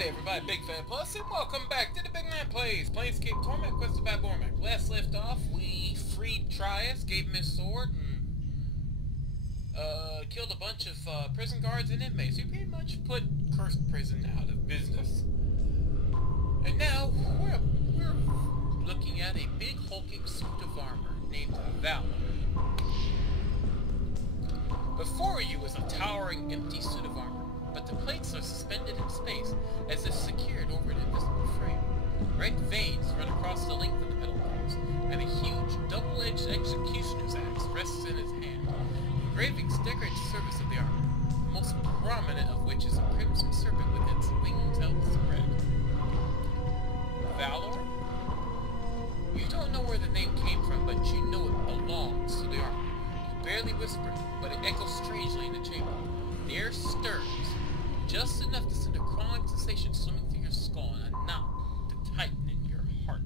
Howdy everybody, Big Fan Plus, and welcome back to the BygMan Plays Planescape Torment, quested by Bormac. Last left off, we freed Trias, gave him his sword, and killed a bunch of prison guards and inmates. We pretty much put Cursed Prison out of business. And now, we're looking at a big hulking suit of armor named Valor. Before you is a towering, empty suit of armor, but the plates are suspended in space, as if secured over an invisible frame. Red veins run across the length of the metal poles, and a huge, double-edged executioner's axe rests in his hand. Engravings decorate the surface of the armor, the most prominent of which is a crimson serpent with its wings outspread. Valor? You don't know where the name came from, but you know it belongs to the armor. You barely whisper it, but it echoes strangely in the chamber. The air stirs, just enough to send a crawling sensation swimming through your skull and a knot to tighten in your heart.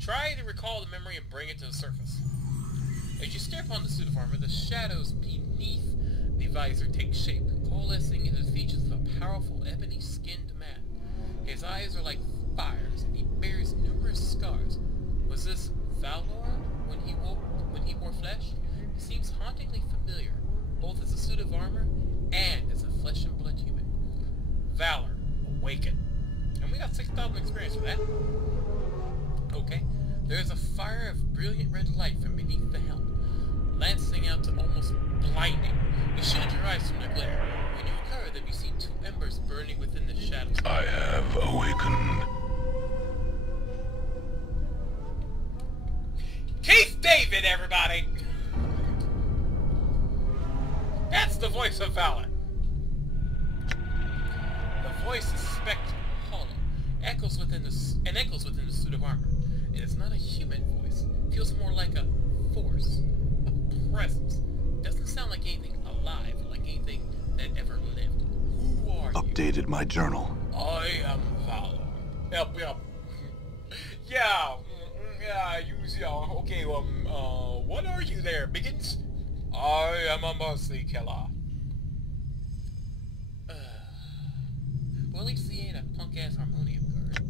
Try to recall the memory and bring it to the surface. As you stare upon the suit of armor, the shadows beneath the visor take shape, coalescing into the features of a powerful, ebony-skinned man. His eyes are like fires, and he bears numerous scars. Was this Valor when he wore flesh? He seems hauntingly familiar, both as a suit of armor and as a flesh and blood human. Valor, awaken. And we got 6,000 experience for that. Okay. There is a fire of brilliant red light from beneath the helm, lancing out to almost blinding. You shield your eyes from the glare. When you recover them, you see two embers burning within the shadows. I have awakened. Keith David, everybody! That's the voice of Valor. The voice is spectral, hollow, echoes within the suit of armor. It is not a human voice. It feels more like a force, a presence. It doesn't sound like anything alive, like anything that ever lived. Who are you? Updated my journal. I am Valor. Yep. Okay, what are you there, Biggins? I am a Mercykiller. Well, at least he ain't a punk-ass harmonium guard.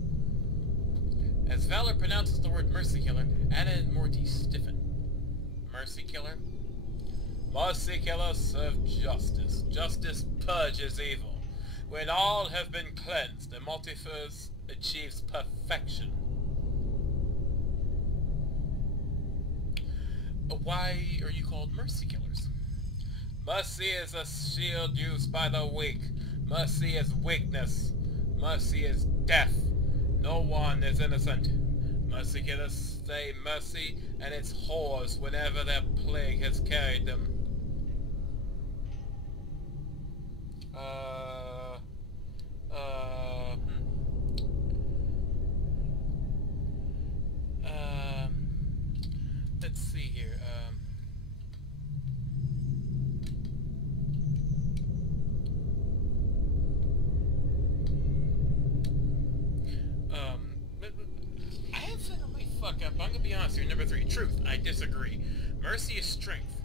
As Valor pronounces the word Mercykiller, Anna and Morty stiffen. Mercykiller? Mercykiller serve justice. Justice purges evil. When all have been cleansed, the multiverse achieves perfection. Why are you called Mercy Killers? Mercy is a shield used by the weak. Mercy is weakness. Mercy is death. No one is innocent. Mercy Killers say mercy and its whores whenever their plague has carried them. Let's see here. I have said I might fuck up. I'm gonna be honest here. Number 3, truth. I disagree. Mercy is strength,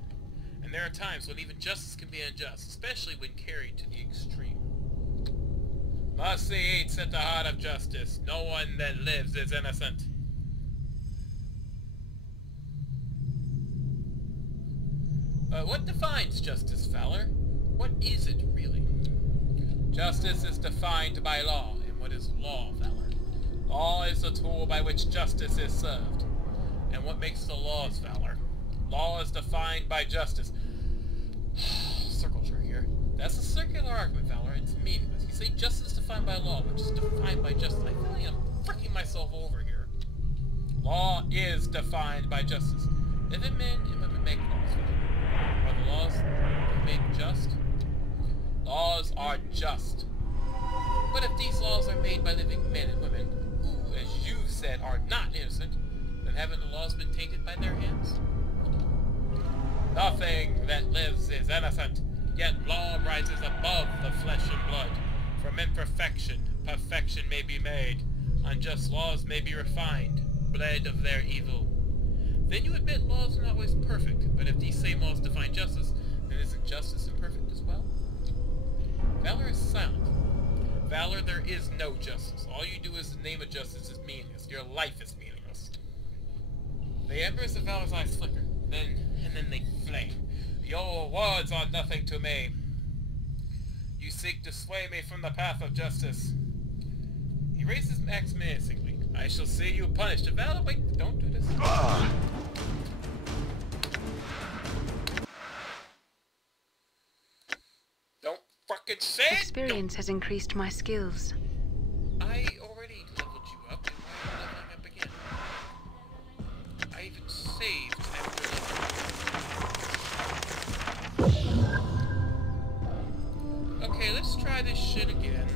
and there are times when even justice can be unjust, especially when carried to the extreme. Mercy eats at the heart of justice. No one that lives is innocent. What defines justice, Valor? What is it, really? Justice is defined by law, and what is law, Valor? Law is the tool by which justice is served. And what makes the laws, Valor? Law is defined by justice. Circle here. That's a circular argument, Valor. It's meaningless. You say justice is defined by law, which is defined by justice. I feel like I'm freaking myself over here. Law is defined by justice. Living men and women make laws. Are the laws made just? Laws are just. But if these laws are made by living men and women, who, as you said, are not innocent, then haven't the laws been tainted by their hands? Nothing that lives is innocent, yet law rises above the flesh and blood. From imperfection, perfection may be made. Unjust laws may be refined, bled of their evil. Then you admit laws are not always perfect, but if these same laws define justice, then isn't justice imperfect as well? Valor is silent. Valor Valor, there is no justice. All you do is the name of justice is meaningless. Your life is meaningless. The embers of Valor's eyes flicker, and then they flame. Your words are nothing to me. You seek to sway me from the path of justice. He raises his axe menacingly. I shall see you punished. Valor, wait, don't do this. Don't fucking say it! Experience has increased my skills. I already leveled you up, and why are you leveling up again? I even saved after leveling up. Okay, let's try this shit again.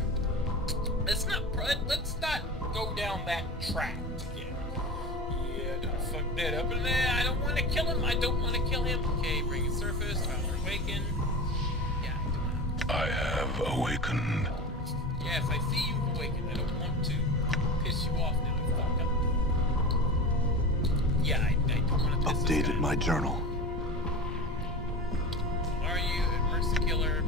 Let's not go down that track again. Yeah, don't fuck that up. And I don't want to kill him. Okay, bring it surface. Valor awaken. Yeah, I have awakened. yes, I see you've awakened. I don't want to piss you off now. You fucked up. Yeah, I don't want to piss this guy. Updated my journal. Are you a Mercykiller?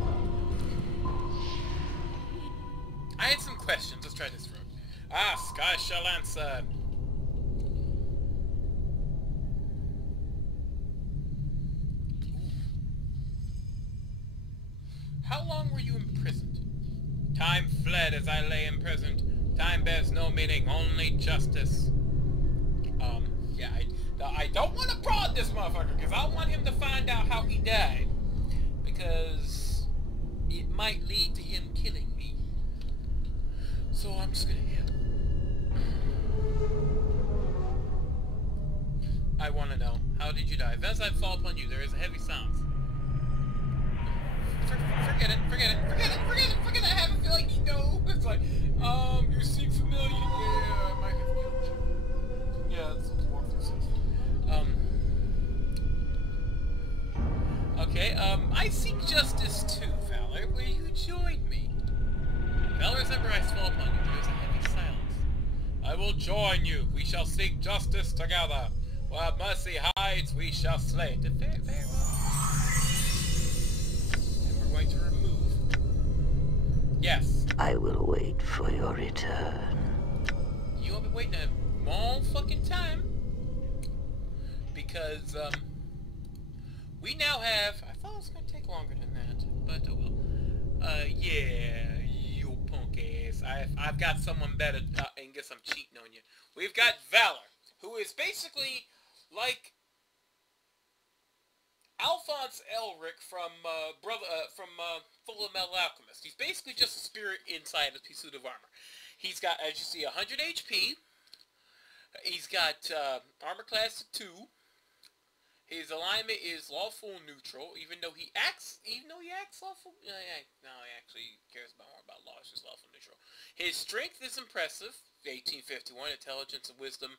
I had some questions. Let's try this road. Ask, I shall answer. How long were you imprisoned? Time fled as I lay imprisoned. Time bears no meaning, only justice. Yeah, I don't want to prod this motherfucker, because I want him to find out how he died. Because it might lead to him killing me. So I'm just gonna, I want to know, how did you die? If as I fall upon you, there is a heavy silence. Forget it. I have a feeling you know. It's like, you seem familiar. Yeah, I might have killed you. Yeah, that's what the walkthrough says. Okay, I seek justice too, Valor. Will you join me? Valor's ember eyes fall upon you. There is a heavy silence. I will join you. We shall seek justice together. Where mercy hides, we shall slay. Very well. And we're going to remove. Yes. I will wait for your return. You'll be waiting a long fucking time. Because, we now have... I thought it was going to take longer than that. But, oh well. Yeah, you punk ass. I've got someone better, and guess I'm cheating on you. We've got Valor, who is basically like Alphonse Elric from Full Metal Alchemist. He's basically just a spirit inside a suit of armor. He's got, as you see, 100 HP. He's got armor class 2. His alignment is lawful neutral, even though he acts lawful. No, he actually cares more about law. It's just lawful neutral. His strength is impressive, 1851. Intelligence and wisdom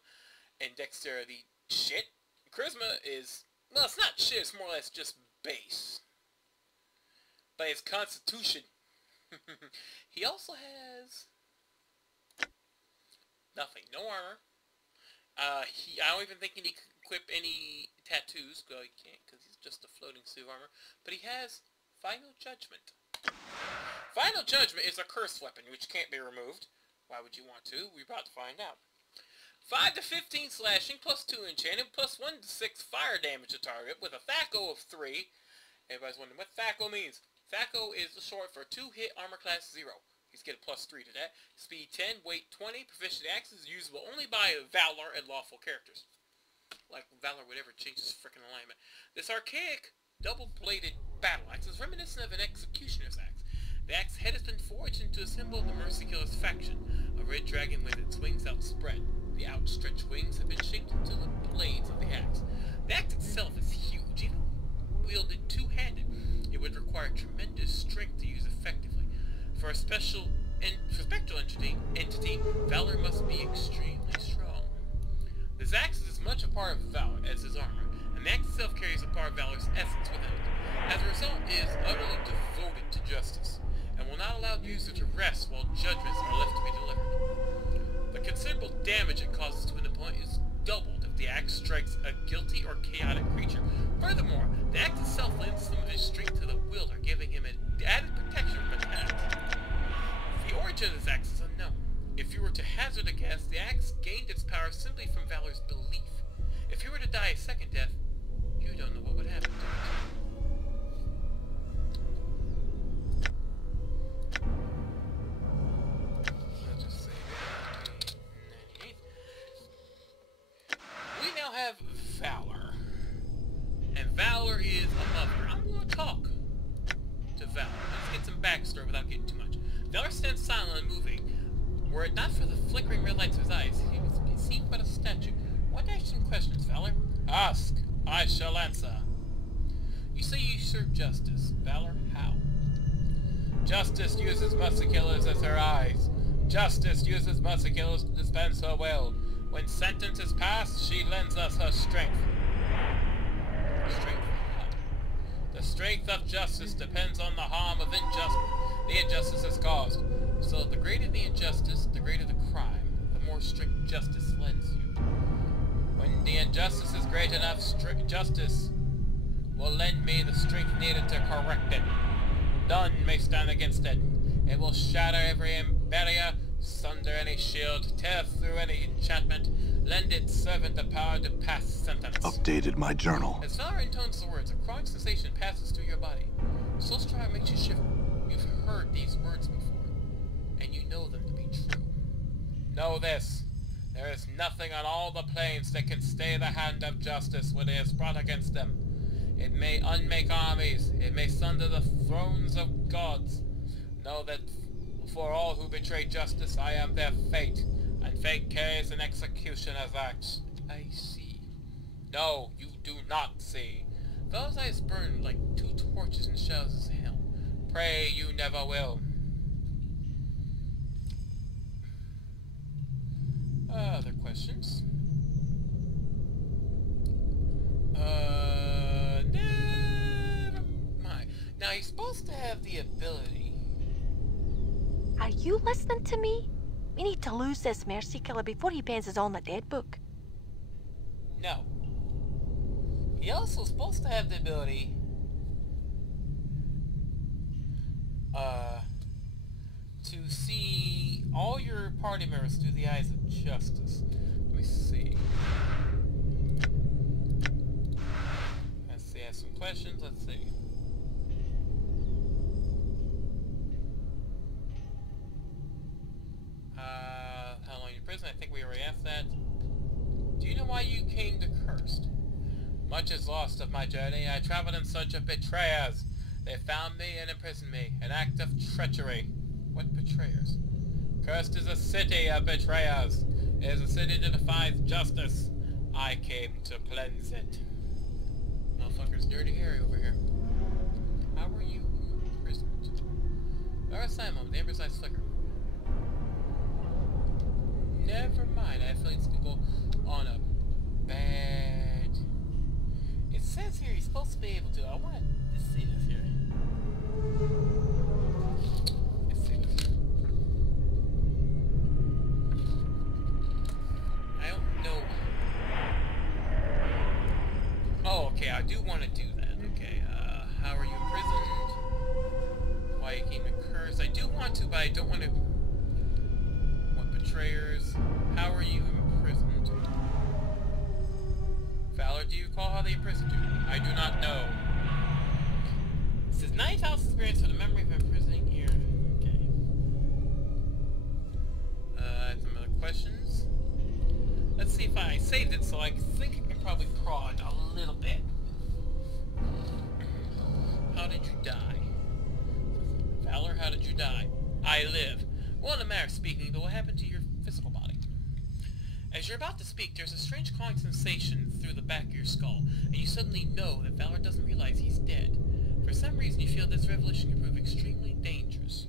and dexterity, shit. Charisma is, well, it's not shit. It's more or less just base. But his constitution, he also has nothing. No armor. I don't even think he can equip any tattoos. Well, he can't because he's just a floating suit of armor. But he has Final Judgment. Final Judgment is a curse weapon which can't be removed. Why would you want to? We're about to find out. 5 to 15 slashing, plus 2 enchanted, plus 1 to 6 fire damage to target with a THAC0 of 3. Everybody's wondering what THAC0 means. THAC0 is short for 2-hit armor class 0. He's getting plus 3 to that. Speed 10, weight 20, proficient axes usable only by Valor and lawful characters. Like Valor would ever change his frickin' alignment. This archaic, double-bladed battle axe is reminiscent of an executioner's axe. The axe head has been forged into a symbol of the Mercykiller's faction, a red dragon with its wings outspread. The outstretched wings have been shaped into the blades of the axe. The axe itself is huge, even wielded two-handed. It would require tremendous strength to use effectively. For a spectral entity, Valor must be extremely strong. This axe is as much a part of Valor as his armor, and the axe itself carries a part of Valor's essence within it. As a result, it is utterly devoted to justice, and will not allow the user to rest while judgments are left to be delivered. The considerable damage it causes to an opponent is doubled if the axe strikes a guilty or chaotic creature. Furthermore, the axe itself lends some of his strength to the wielder, giving him an added protection from attacks. The origin origin of this axe is unknown. If you were to hazard a guess, the axe gained its power simply from Valor's belief. If you were to die a second death, you don't know what would happen to it. Let's just say 98. We now have Valor. And Valor is a mother. I'm going to talk to Valor. Let's get some backstory without getting too much. Valor stands silent and moving. Were it not for the flickering red lights of his eyes, he would seem but a statue. What are some questions, Valor? Ask. I shall answer. You say you usurp justice. Valor, how? Justice uses Mercykillers as her eyes. Justice uses Mercykillers to dispense her will. When sentence is passed, she lends us her strength. Strength? How? The strength of justice depends on the harm of the injustice is caused. So the greater the injustice, the greater the crime, the more strength justice lends you. When the injustice is great enough, justice will lend me the strength needed to correct it. None may stand against it. It will shatter every barrier, sunder any shield, tear through any enchantment, lend its servant the power to pass sentence. Updated my journal. As Valor intones the words, a crawling sensation passes through your body. So strong it makes you shiver. You've heard these words before, and you know them to be true. Know this. There is nothing on all the planes that can stay the hand of justice when it is brought against them. It may unmake armies. It may sunder the thrones of gods. Know that for all who betray justice, I am their fate, and fate carries an executioner's axe. I see. No, you do not see. Those eyes burn like two torches in shadows of hell. Pray you never will. Other questions? Never mind. Now, he's supposed to have the ability. Are you listening to me? We need to lose this Mercykiller before he pens us on the dead book. No. He also supposed to have the ability to see all your party members through the eyes of justice. Let me see. Let's see, I have some questions. Let's see. How long in prison? I think we already asked that. Do you know why you came to Cursed? Much is lost of my journey. I traveled in search of betrayers. They found me and imprisoned me. An act of treachery. What betrayers? Cursed is a city of betrayers. It is a city that defies justice. I came to cleanse it. Motherfucker's dirty Harry over here. How were you imprisoned? Our assignment, the Amber's eyes flicker. Never mind. I have feelings to go on a bad... It says here he's supposed to be able to. I want to see this here. Let's see this. I don't know. Oh, okay. I do want to do that. Okay. How are you imprisoned? Why you came to Curse? I do want to, but I don't want to. What betrayers? How are you imprisoned? Valor, do you recall how they imprisoned you? I do not know. It says 9,000 experience for the memory of imprisoning here. Okay. Some other questions. Let's see if I saved it, so I think I can probably prod a little bit. How did you die? Valor, how did you die? I live. Well, in a matter of speaking, though, what happened to your physical body? As you're about to speak, there's a strange clawing sensation through the back of your skull, and you suddenly know that Valor doesn't realize he's dead. For some reason, you feel this revelation can prove extremely dangerous.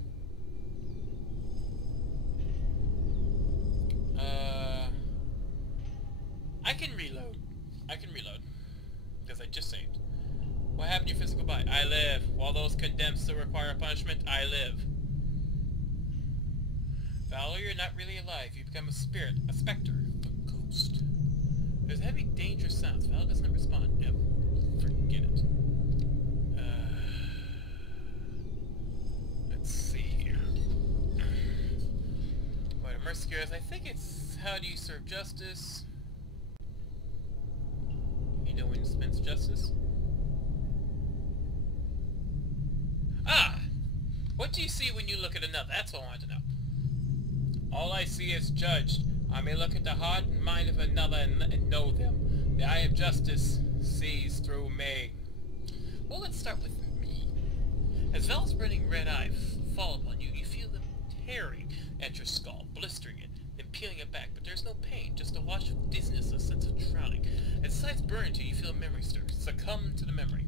I can reload. Because I just saved. What happened to your physical body? I live. While those condemned still require punishment, I live. Valor, you're not really alive. You become a spirit, a specter, a ghost. There's heavy, dangerous sounds. Valor does not respond. Yep. Forget it. Let's see here. Mercykiller. I think it's how do you serve justice? You know when to dispense justice? Ah! What do you see when you look at another? That's all I want to know. All I see is judged. I may look at the heart and mind of another and know them. The eye of justice sees through me. Well, let's start with me. As Val's burning red eye fall upon you, you feel them tearing at your skull, blistering it, then peeling it back. But there's no pain, just a wash of dizziness, a sense of drowning. As sights burn into you, you feel a memory stir. Succumb to the memory.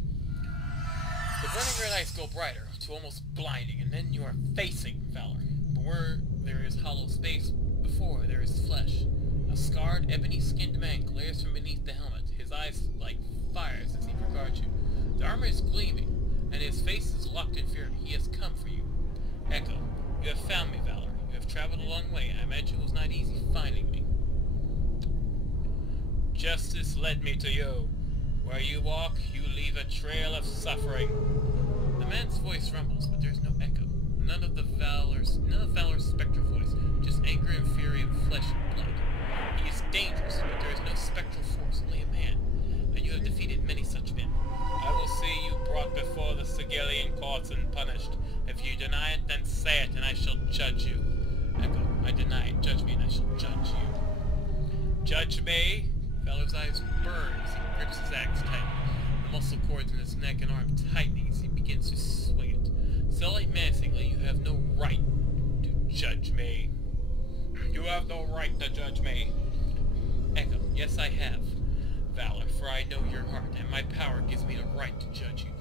The burning red eyes go brighter, to almost blinding, and then you are facing Valor. But where there is hollow space, before there is flesh. A scarred, ebony-skinned man glares from beneath the helmet, his eyes like fires as he regards you. The armor is gleaming, and his face is locked in fear. He has come for you. Echo, you have found me, Valor. You have traveled a long way. I imagine it was not easy finding me. Justice led me to you. Where you walk, you leave a trail of suffering. The man's voice rumbles, but there's no echo. None of Valor's spectral voice, just anger and fury of flesh and blood. He is dangerous, but there is no spectral force, only a man, and you have defeated many such men. I will see you brought before the Sigillian courts and punished. If you deny it, then say it, and I shall judge you. Echo, I deny it. Judge me, and I shall judge you. Judge me? Valor's eyes burn as he grips his axe tightly, the muscle cords in his neck and arm tightening as he begins to swing it. Sully menacingly, you have no right to judge me. You have no right to judge me. Echo, yes I have, Valor, for I know your heart, and my power gives me the right to judge you.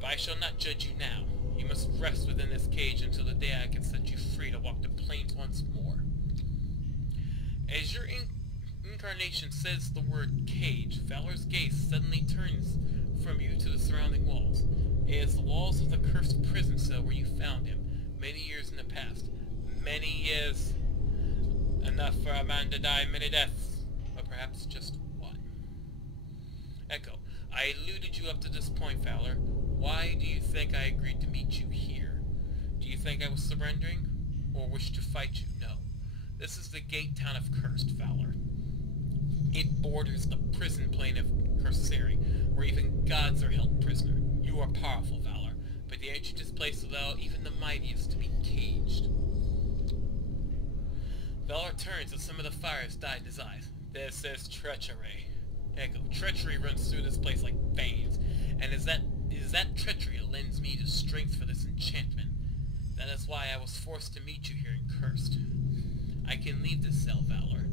But I shall not judge you now. You must rest within this cage until the day I can set you free to walk the plains once more. As your incarnation says the word cage, Valor's gaze suddenly turns from you to the surrounding walls. It is the walls of the cursed prison cell where you found him, many years in the past. Many years. Enough for a man to die many deaths, or perhaps just one. Echo, I eluded you up to this point, Valor. Why do you think I agreed to meet you here? Do you think I was surrendering, or wished to fight you? No. This is the gate town of Cursed, Valor. It borders the prison plane of Curseri, where even gods are held prisoner. You are powerful, Valor, but the ancient place allow even the mightiest to be caged. Valor turns and some of the fires die in his eyes. This is treachery. Echo, treachery runs through this place like veins, and it is that treachery that lends me the strength for this enchantment. That is why I was forced to meet you here in Cursed. I can leave this cell, Valor,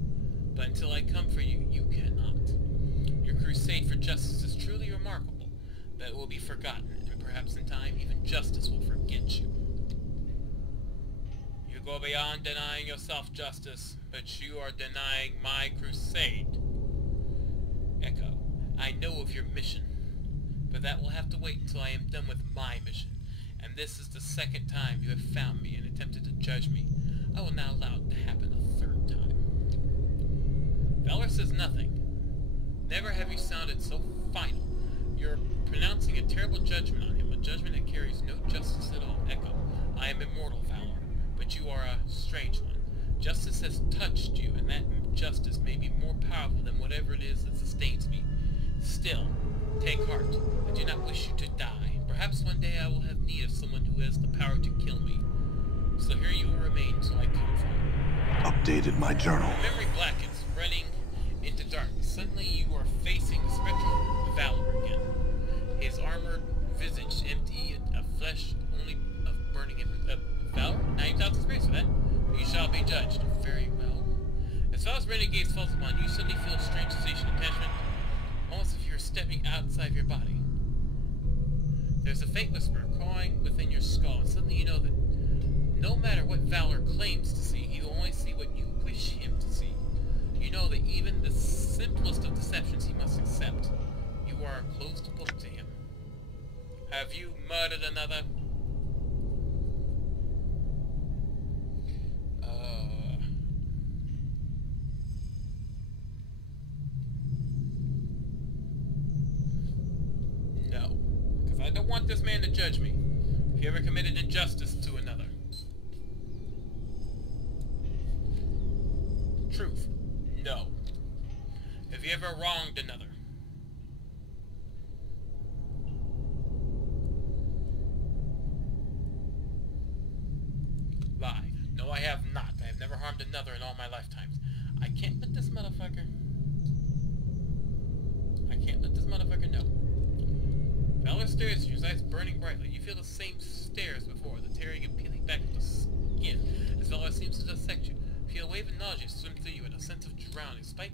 but until I come for you, you cannot. Your crusade for justice is truly remarkable, but it will be forgotten, and perhaps in time, even justice will forget you. You go beyond denying yourself justice, but you are denying my crusade. Echo, I know of your mission, but that will have to wait until I am done with my mission, and this is the second time you have found me and attempted to judge me. I will not allow it to happen a third time. Valor says nothing. Never have you sounded so final. You're pronouncing a terrible judgment on him, a judgment that carries no justice at all. Echo, I am immortal, Valor, but you are a strange one. Justice has touched you, and that justice may be more powerful than whatever it is that sustains me. Still, take heart. I do not wish you to die. Perhaps one day I will have need of someone who has the power to kill me. So here you will remain until I come for you. Updated my journal. The memory blackens, running into darkness. Suddenly you are facing the spectral Valor again. His armored visage empty of flesh, only of burning Valor? Now you talk to space for that. You shall be judged. Very well. As Valor's renegades falls upon you, you suddenly feel a strange sensation of attachment, almost as if you're stepping outside of your body. There's a faint whisper crawling within your skull, and suddenly you know that no matter what Valor claims to see, he will only see what you wish him to see. You know that even the simplest of deceptions he must accept. You are a closed book to him. Have you murdered another? No. Because I don't want this man to judge me. If he ever committed injustice to another. have not. I have never harmed another in all my lifetimes. I can't let this motherfucker... I can't let this motherfucker know. Valor stares at you, his eyes burning brightly. You feel the same stare as before, the tearing and peeling back of the skin, as Valor seems to dissect you. Feel a wave of nausea swim through you, and a sense of drowning, spike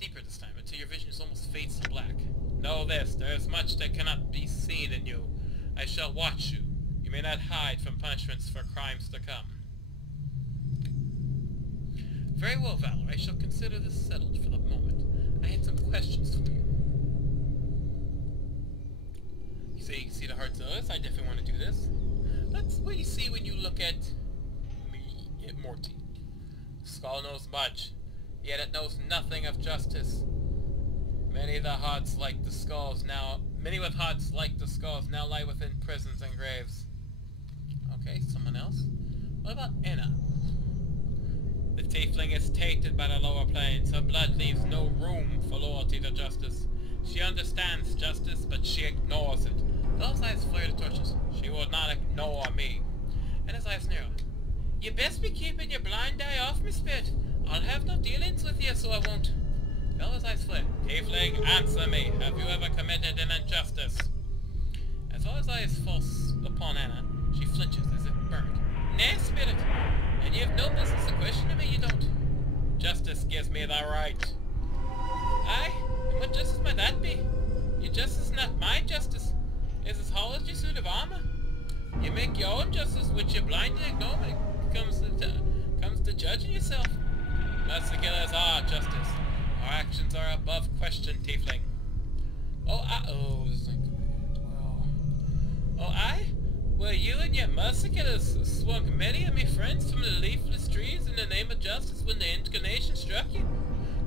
deeper this time, until your vision almost fades to black. Know this, there is much that cannot be seen in you. I shall watch you. You may not hide from punishments for crimes to come. Very well, Valor. I shall consider this settled for the moment. I had some questions for you. You say you can see the hearts of us? I definitely want to do this. That's what you see when you look at me, Morty. The skull knows much, yet it knows nothing of justice. Many with hearts like the skulls now lie within prisons and graves. Okay, someone else. What about Anna? The tiefling is tainted by the lower planes. Her blood leaves no room for loyalty to justice. She understands justice, but she ignores it. Those eyes flare the torches. She will not ignore me. And his eyes narrow. You best be keeping your blind eye off me, Spit. I'll have no dealings with you, so I won't. Bella's eyes flare. Tiefling, answer me. Have you ever committed an injustice? As Bella's eyes fall upon Anna, she flinches as if burned. Nay, Spirit. And you have no business to question me, you don't. Justice gives me the right. Aye? And what justice might that be? Your justice is not my justice. It's as hollow as your suit of armor. You make your own justice, which you blindly ignore when it comes to judging yourself. Mercykiller is our justice. Our actions are above question, Tiefling. Oh, aye? Well, you and your Mercykillers swung many of me friends from the leafless trees in the name of justice when the incarnation struck you.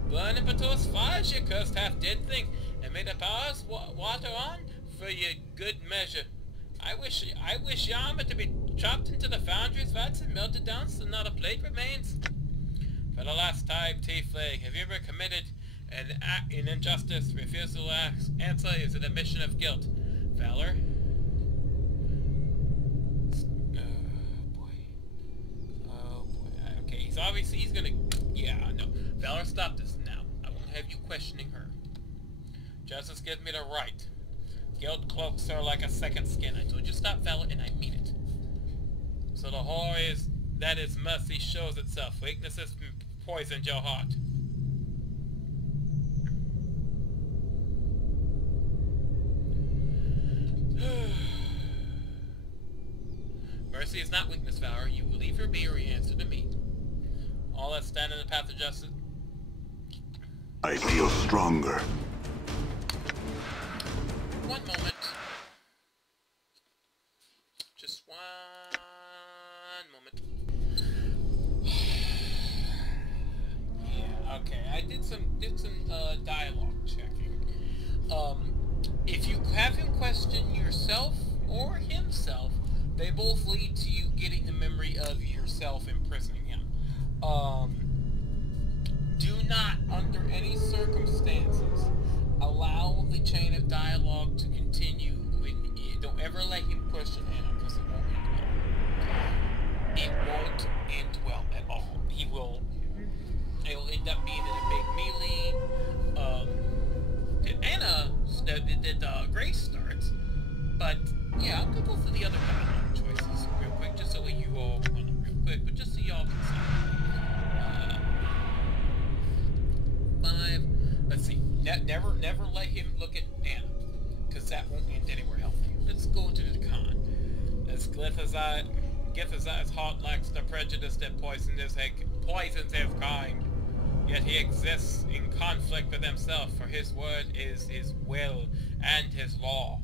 Burning Pator's fires, you cursed half-dead thing, and made the powers water on for your good measure. I wish your armor to be chopped into the foundry's vats and melted down so not a plate remains. For the last time, Tiefling, have you ever committed an injustice? Refusal to answer is an admission of guilt. Valor? Oh boy. Okay, he's gonna... Yeah, no. Valor, stop this now. I won't have you questioning her. Justice gives me the right. Guilt cloaks her like a second skin. I told you stop, Valor, and I mean it. So the horror is that its mercy shows itself. Weaknesses poisoned your heart. Mercy is not weakness, Valor. You will leave her be or you answer to me. All that stand in the path of justice. I feel stronger. One moment. Just one moment. Yeah, okay. I did some dialogue checking. If you have him question yourself or himself, they both lead to you getting the memory of yourself imprisoning him. Do not, under any circumstances, allow the chain of dialogue to continue. Don't ever let him question Anna, because it won't end well. It won't end well at all. It'll end up being in a big melee. Anna, Grace starts, but yeah, I'll go through the other dialogue choices real quick, just so you all, well, not real quick, but just so y'all can see. 5. Let's see. Never let him look at Anna, because that won't end anywhere healthy. Let's go into the con. As Githazai's heart lacks the prejudice that poisons his kind. Yet he exists in conflict with himself, for his word is his will and his law.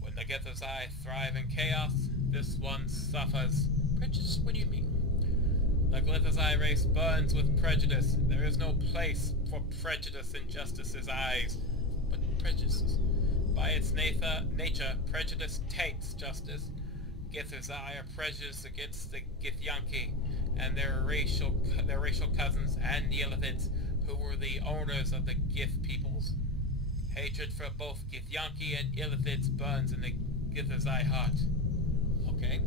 When the Githazai thrive in chaos, this one suffers. Prejudice? What do you mean? The Githazai race burns with prejudice. There is no place for prejudice in justice's eyes. But prejudices. By its nature, prejudice taints justice. Githazai are prejudiced against the Githyanki and their racial cousins and the Illithids, who were the owners of the Gith peoples. Hatred for both Githyanki and Illithids burns in the Githazai heart. Okay.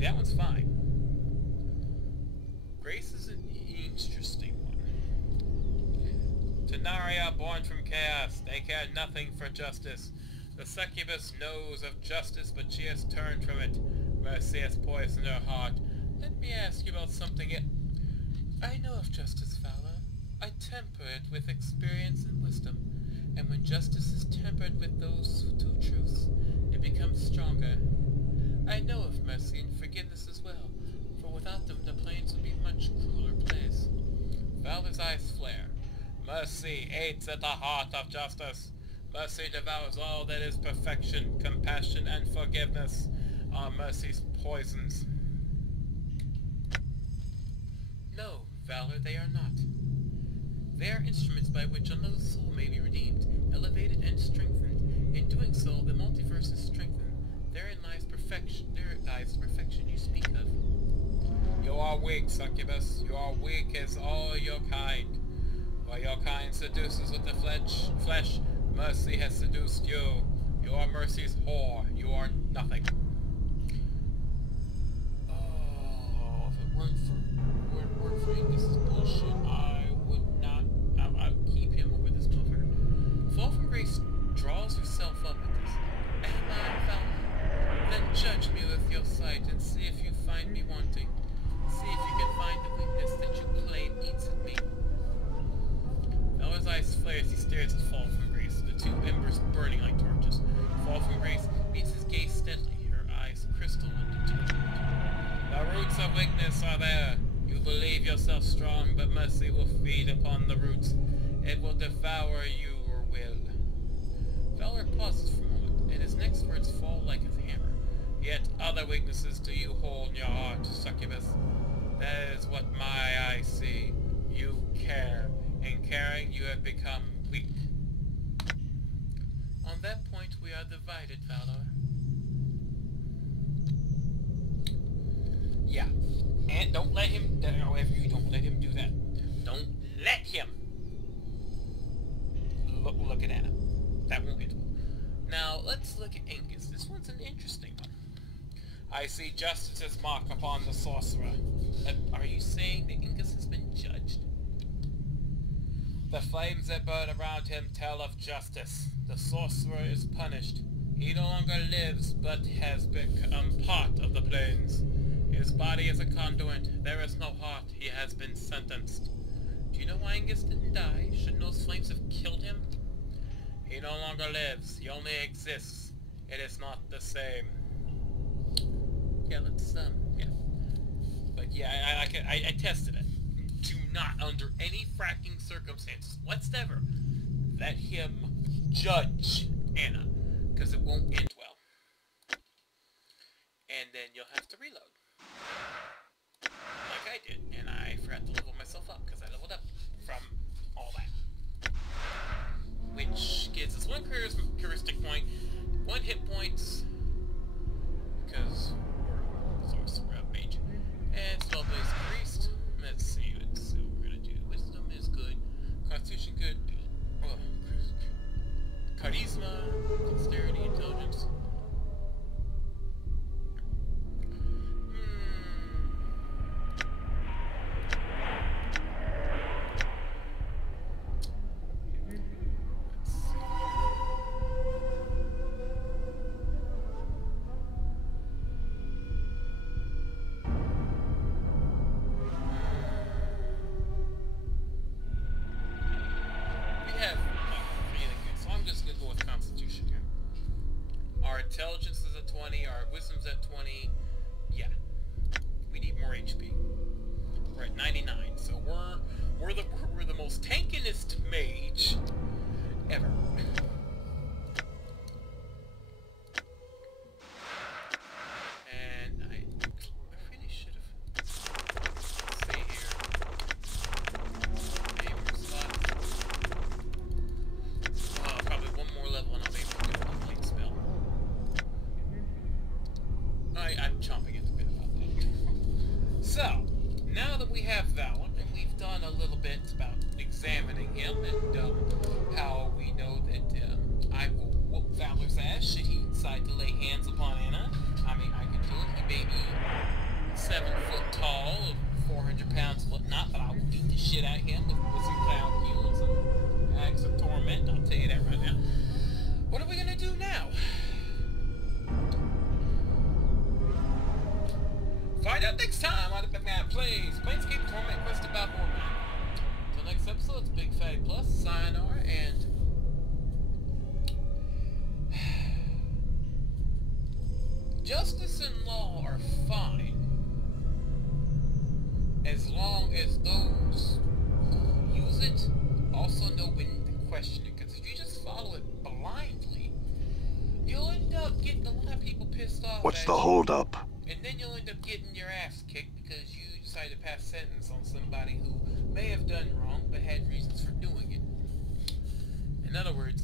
See, that one's fine. Grace is an interesting one. Tenaria, born from chaos, they care nothing for justice. The succubus knows of justice, but she has turned from it. Mercy has poisoned her heart. Let me ask you about something. I know of justice, Valor. I temper it with experience and wisdom. And when justice is tempered with those two truths, it becomes stronger. I know of mercy and forgiveness as well, for without them the plains would be a much crueler place. Valor's eyes flare. Mercy aids at the heart of justice. Mercy devours all that is perfection, compassion, and forgiveness are Mercy's poisons. No, Valor, they are not. They are instruments by which another soul may be redeemed, elevated, and strengthened. In doing so, the multiverse is strengthened. Therein lies perfection. There lies the perfection you speak of. You are weak, succubus. You are weak as all your kind. While your kind seduces with the flesh, mercy has seduced you. You are mercy's whore. You are nothing. Oh, if it weren't for this is bullshit, I would not. I would keep him over this motherfucker. Fall from grace draws herself up at this. Am I foul? Then judge me with your sight and see if you find me wanting. See if you can find the weakness that you claim eats at me. Valor's eyes flare as he stares at Fall from Grace, the two embers burning like torches. Fall from Grace meets his gaze steadily, her eyes crystal and determined. The roots of weakness are there. You believe yourself strong, but mercy will feed upon the roots. It will devour your will. Valor pauses for a moment, and his next words fall like a hammer. Yet other weaknesses do you hold in your heart, succubus. That is what my eyes see. You care. In caring, you have become weak. On that point, we are divided, Valor. Yeah. And don't let him, however you don't let him do that. Don't let him! Look at Anna. That won't end well. Now, let's look at Angus. This one's an interesting one. I see justice's mark upon the sorcerer. Are you saying that Angus has been judged? The flames that burn around him tell of justice. The sorcerer is punished. He no longer lives, but has become part of the plains. His body is a conduit. There is no heart. He has been sentenced. Do you know why Angus didn't die? Shouldn't those flames have killed him? He no longer lives. He only exists. It is not the same. Yeah, let's, yeah. But yeah, I tested it. Do not, under any fracking circumstances whatsoever, let him judge Anna, because it won't end well. And then you'll have to reload. Like I did, and I forgot to level myself up, because I leveled up from all that. Which gives us one heuristic point, 1 hit points, because we're sorcerer mage. And Spellblaze Priest. Let's see what we're gonna do. Wisdom is good. Constitution good. Oh, charisma, dexterity, intelligence. Intelligence is at 20, our wisdom's at 20. Yeah. We need more HP. We're at 99, so we're the most tankinest mage ever. And I really should have stay here. Maybe more slots. Probably one more level and I'll be able to do a complete spell. I'm chomping at the bit about that. So, now that we have Valor, and we've done a little bit about examining him, and how we know that I will whoop Valor's ass should he decide to lay hands upon Anna. I mean, I can do it. He may be 7 foot tall, 400 pounds whatnot, but I will beat the shit out of him with some cloud heals and acts of torment. I'll tell you that right now. What are we gonna do now? Find out next time on the BygMan Plays Planescape Torment quested by Bormac. Until next episode, it's Big Fatty Plus, sayonara, and justice and law are fine as long as those who use it also know when to question it. Because if you just follow it blindly, you'll end up getting a lot of people pissed off. What's the holdup? And then you'll end up getting your ass kicked because you decided to pass sentence on somebody who may have done wrong but had reasons for doing it. In other words,